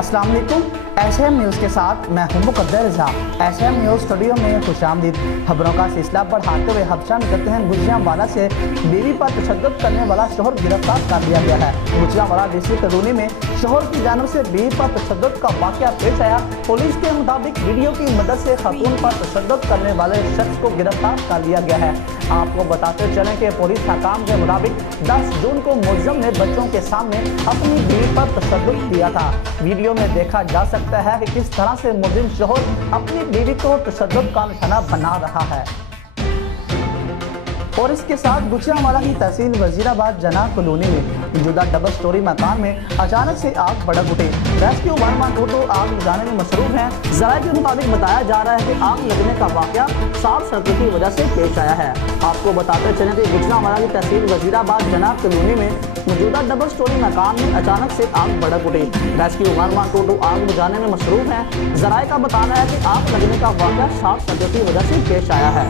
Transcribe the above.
अस्सलाम वालेकुम। SM news के साथ मैं हूं मुकद्दर रज़ा। एसएम न्यूज़ स्टूडियो में खुशामदीद। खबरों का सिलसिला बढ़ाते हुए हफ्शा में करते हैं गुजरांवाला से बीवी पर तशद्दुद करने वाला शोहर गिरफ्तार कर लिया गया है। गुजरांवाला डिस्ट्रिक्ट कॉलोनी में शोहर की जानिब से बीवी पर तशद्दुद का वाक़या पेश आया। पुलिस के मुताबिक वीडियो की मदद से खातून पर तशद्दुद करने वाले शख्स को गिरफ्तार कर लिया गया है। आपको बताते चलें कि पुलिस हकाम के मुताबिक 10 जून को मुलज़िम ने बच्चों के सामने अपनी बीवी पर तशद्दुद किया था। वीडियो में देखा जा सकता है कि किस तरह से मुलज़िम शोहर अपनी बीवी को तशद्दुद का निशाना बना रहा है। और इसके साथ गुजरांवाला की तहसील वजीराबाद जना कॉलोनी में मौजूदा डबल स्टोरी मकान में अचानक से आग भड़क उठी। रेस्क्यू 112 आग बुझाने में मसरूफ है। ज़राए के मुताबिक बताया जा रहा है कि आग लगने का वाक़या शॉर्ट सर्किट की वजह से पेश आया है। आपको बताते चलें कि गुजरांवाला की तहसील वजीराबाद जना कॉलोनी में मौजूदा डबल स्टोरी मकान में अचानक से आग भड़क उठी। रेस्क्यू 112 आग बुझाने में मसरूफ है। ज़राए का बताना है कि आग लगने का वाक़या शॉर्ट सर्किट की वजह से पेश आया है।